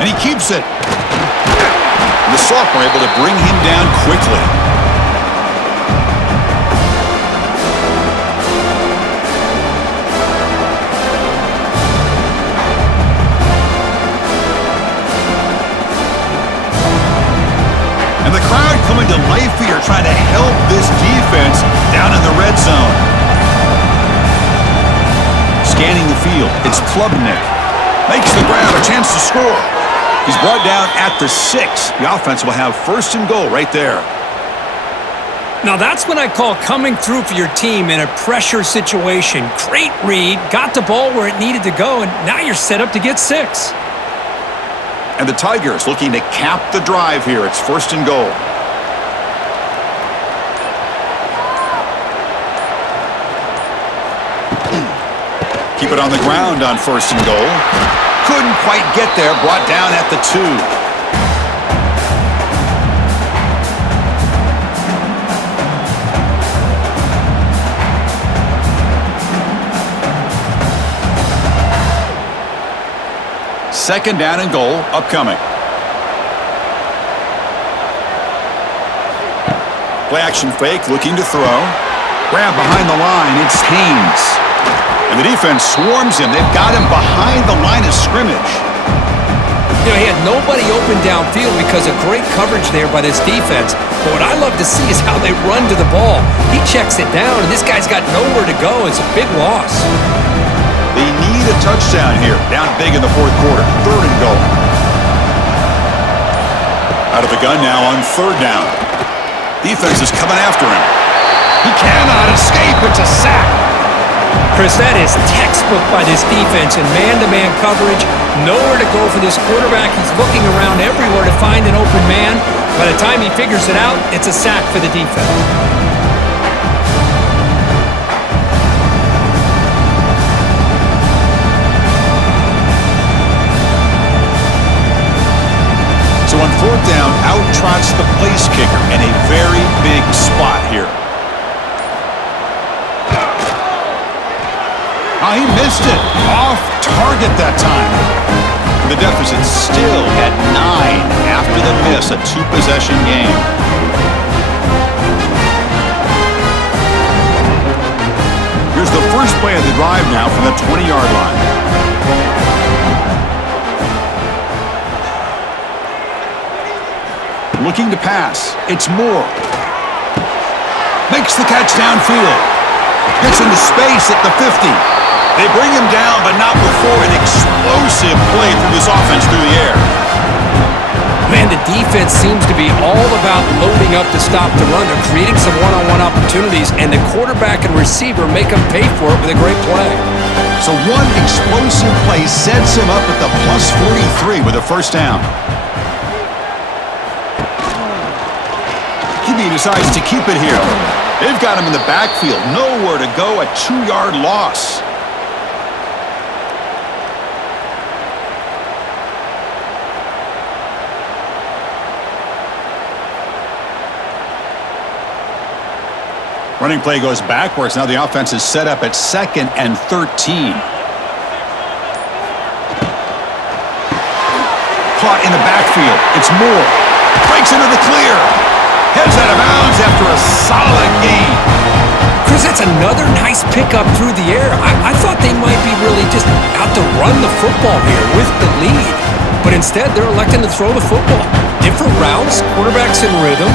And he keeps it. The sophomore able to bring him down quickly. And the crowd coming to life here, trying to help this defense down in the red zone. Scanning the field, it's Klubnik. Makes the grab, a chance to score. He's brought down at the 6. The offense will have first and goal right there. Now that's what I call coming through for your team in a pressure situation. Great read, got the ball where it needed to go, and now you're set up to get 6. And the Tigers looking to cap the drive here. It's 1st and goal. Keep it on the ground on 1st and goal. Couldn't quite get there. Brought down at the 2. Second down and goal upcoming. Play action fake, looking to throw. Grab behind the line, it's Haynes. And the defense swarms him. They've got him behind the line of scrimmage. You know, he had nobody open downfield because of great coverage there by this defense. But what I love to see is how they run to the ball. He checks it down, and this guy's got nowhere to go. It's a big loss. They need a touchdown here. Down big in the 4th quarter. 3rd and goal. Out of the gun now on 3rd down. Defense is coming after him. He cannot escape. It's a sack. Chris, that is textbook by this defense in man-to-man coverage. Nowhere to go for this quarterback. He's looking around everywhere to find an open man. By the time he figures it out, it's a sack for the defense. So on 4th down, out trots the place kicker in a very big spot here. Oh, he missed it. Off target that time. The deficit still at 9 after the miss, a 2-possession game. Here's the first play of the drive now from the 20-yard line. Looking to pass. It's Moore. Makes the catch downfield. Gets into space at the 50. They bring him down, but not before an explosive play from this offense through the air. Man, the defense seems to be all about loading up to stop the run. They're creating some one-on-one opportunities, and the quarterback and receiver make them pay for it with a great play. So one explosive play sets him up at the plus 43 with a 1st down. He decides to keep it here. They've got him in the backfield. Nowhere to go, a 2-yard loss. Running play goes backwards. Now the offense is set up at 2nd and 13. Caught in the backfield. It's Moore. Breaks into the clear. Heads out of bounds after a solid gain. Chris, that's another nice pickup through the air. I thought they might be really just out to run the football here with the lead. But instead, they're electing to throw the football. Different routes, quarterbacks in rhythm.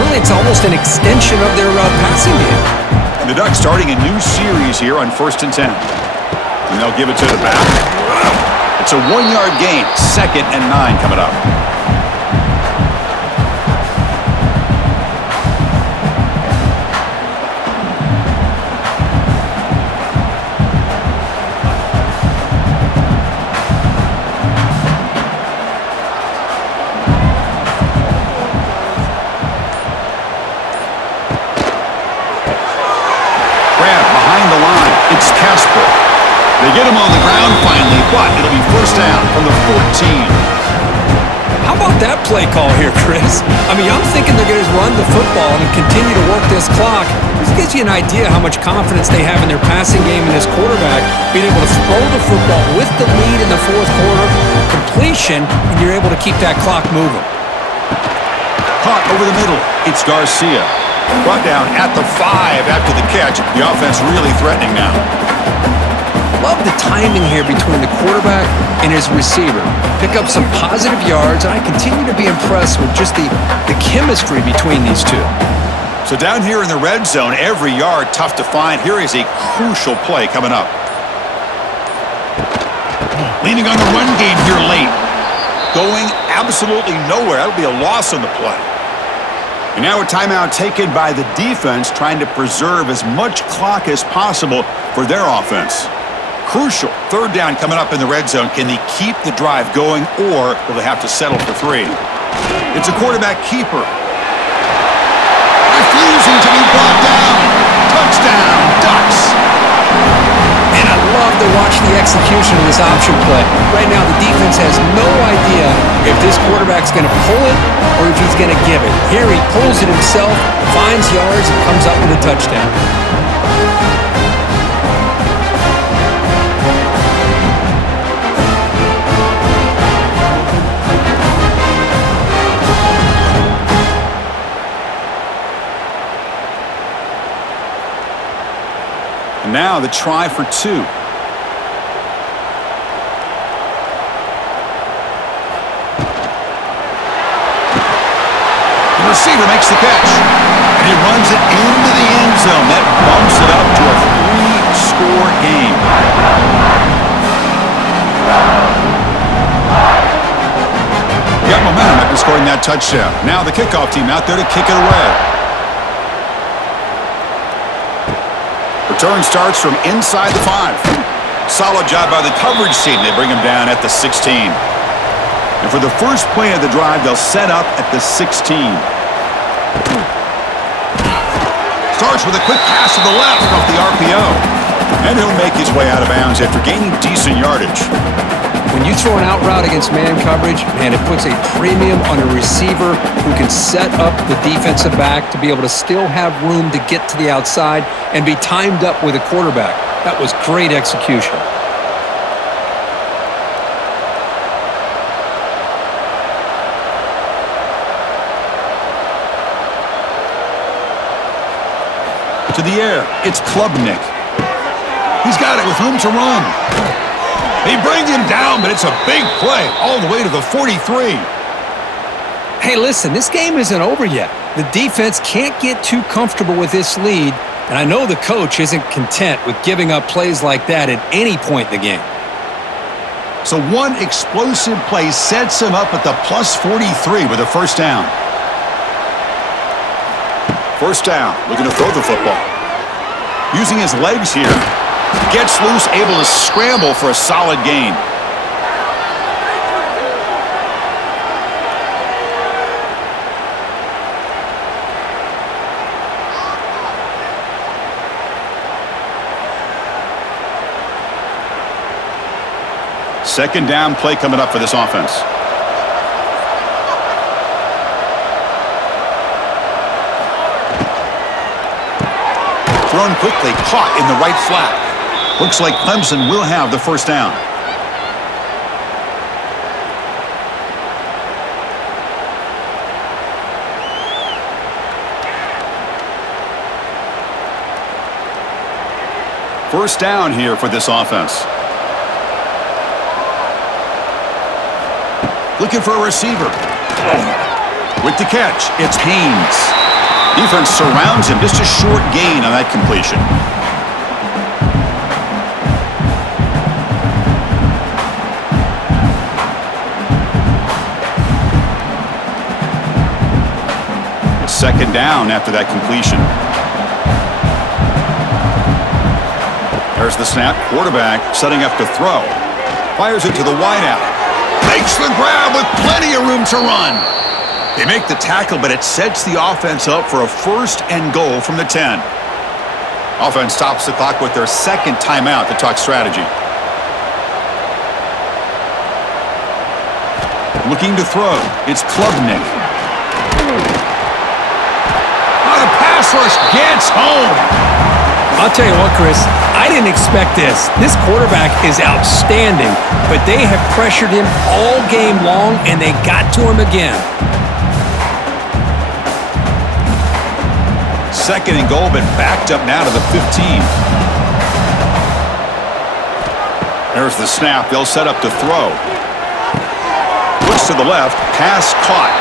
Really, it's almost an extension of their passing game. The Ducks starting a new series here on 1st and 10. And they'll give it to the back. It's a 1-yard gain. 2nd and 9 coming up. They get him on the ground finally, but it'll be 1st down from the 14. How about that play call here, Chris? I mean, I'm thinking they're going to run the football and continue to work this clock. This gives you an idea how much confidence they have in their passing game and this quarterback, being able to throw the football with the lead in the 4th quarter, completion, and you're able to keep that clock moving. Caught over the middle. It's Garcia. Brought down at the 5 after the catch. The offense really threatening now. Love the timing here between the quarterback and his receiver. Pick up some positive yards, and I continue to be impressed with just the chemistry between these two. So down here in the red zone, every yard tough to find. Here is a crucial play coming up. Leaning on the run game here late. Going absolutely nowhere. That'll be a loss on the play. And now a timeout taken by the defense, trying to preserve as much clock as possible for their offense. Crucial. Third down coming up in the red zone. Can they keep the drive going, or will they have to settle for 3? It's a quarterback keeper. Refusing to be brought down. Touchdown, Ducks. And I love to watch the execution of this option play. Right now, the defense has no idea if this quarterback's going to pull it or if he's going to give it. Here he pulls it himself, finds yards, and comes up with a touchdown. And now the try for 2. The receiver makes the catch, and he runs it into the end zone. That bumps it up to a 3-score game. Got momentum after scoring that touchdown. Now the kickoff team out there to kick it away. Return starts from inside the 5. Solid job by the coverage team. They bring him down at the 16. And for the first play of the drive, they'll set up at the 16. Starts with a quick pass to the left off the RPO. And he'll make his way out of bounds after gaining decent yardage. When you throw an out route against man coverage, man, it puts a premium on a receiver who can set up the defensive back to be able to still have room to get to the outside and be timed up with a quarterback. That was great execution. To the air, it's Klubnik. He's got it with room to run. They bring him down, but it's a big play all the way to the 43. Hey, listen, this game isn't over yet. The defense can't get too comfortable with this lead, and I know the coach isn't content with giving up plays like that at any point in the game. So one explosive play sets him up at the plus 43 with a first down. First down, looking to throw the football. Using his legs here. Gets loose, able to scramble for a solid gain. Second down play coming up for this offense. Thrown quickly, caught in the right flat. Looks like Clemson will have the first down. First down here for this offense. Looking for a receiver. With the catch, it's Haynes. Defense surrounds him. Just a short gain on that completion. Second down after that completion. There's the snap. Quarterback setting up to throw. Fires it to the wideout. Makes the grab with plenty of room to run. They make the tackle, but it sets the offense up for a first and goal from the 10. Offense stops the clock with their second timeout to talk strategy. Looking to throw. It's Klubnik. Pass rush gets home. I'll tell you what, Chris, I didn't expect this. This quarterback is outstanding, but they have pressured him all game long, and they got to him again. Second and goal, but backed up now to the 15. There's the snap. They'll set up to throw. Looks to the left. Pass caught.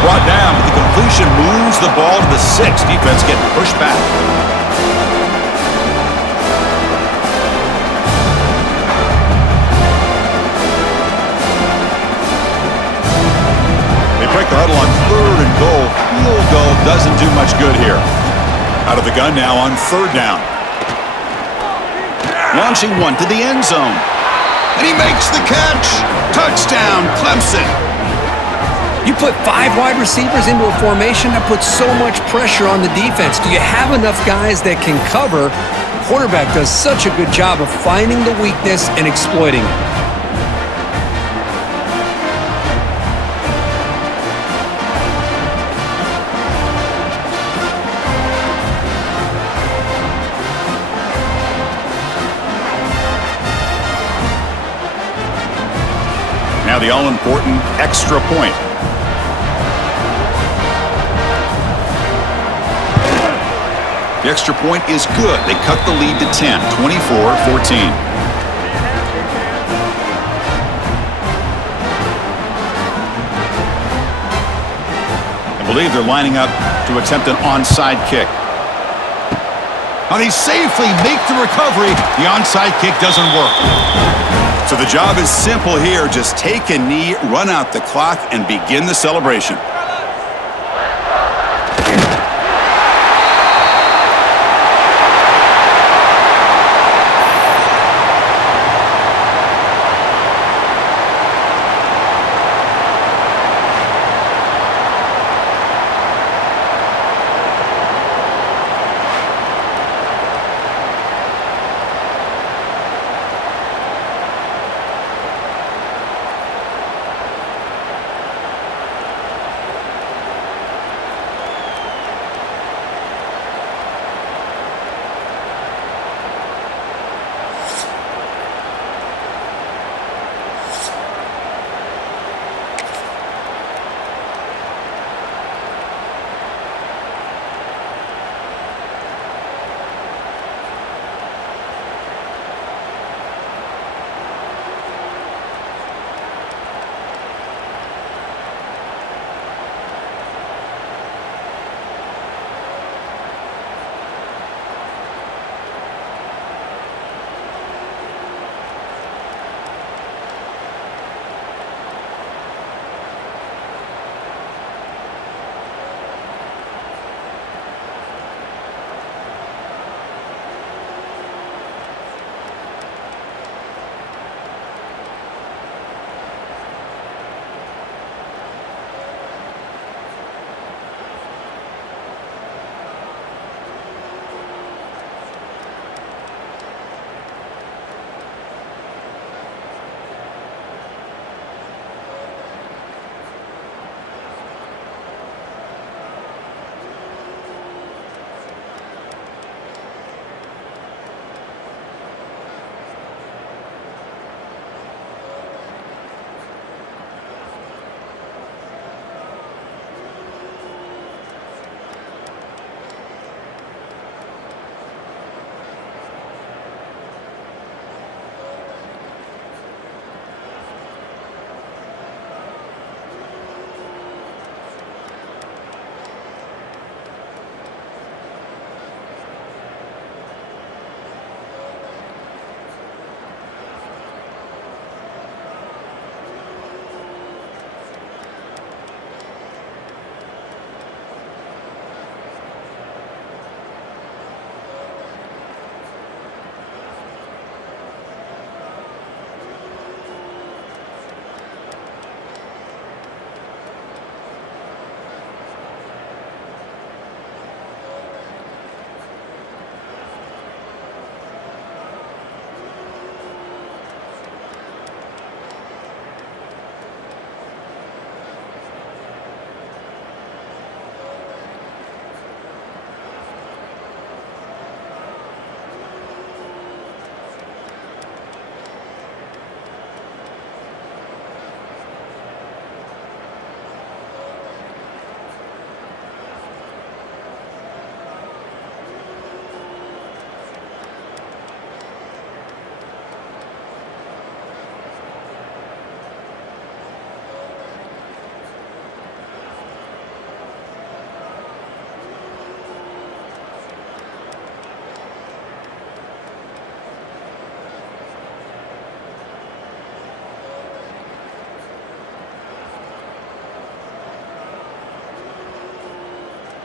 Brought down, but the completion moves the ball to the 6. Defense getting pushed back. They break the huddle on third and goal. Field goal doesn't do much good here. Out of the gun now on 3rd down. Launching one to the end zone. And he makes the catch. Touchdown, Clemson. You put 5 wide receivers into a formation, that puts so much pressure on the defense. Do you have enough guys that can cover? The quarterback does such a good job of finding the weakness and exploiting it. Now the all-important extra point. The extra point is good. They cut the lead to 10, 24-14. I believe they're lining up to attempt an onside kick. Now they safely make the recovery. The onside kick doesn't work. So the job is simple here. Just take a knee, run out the clock, and begin the celebration.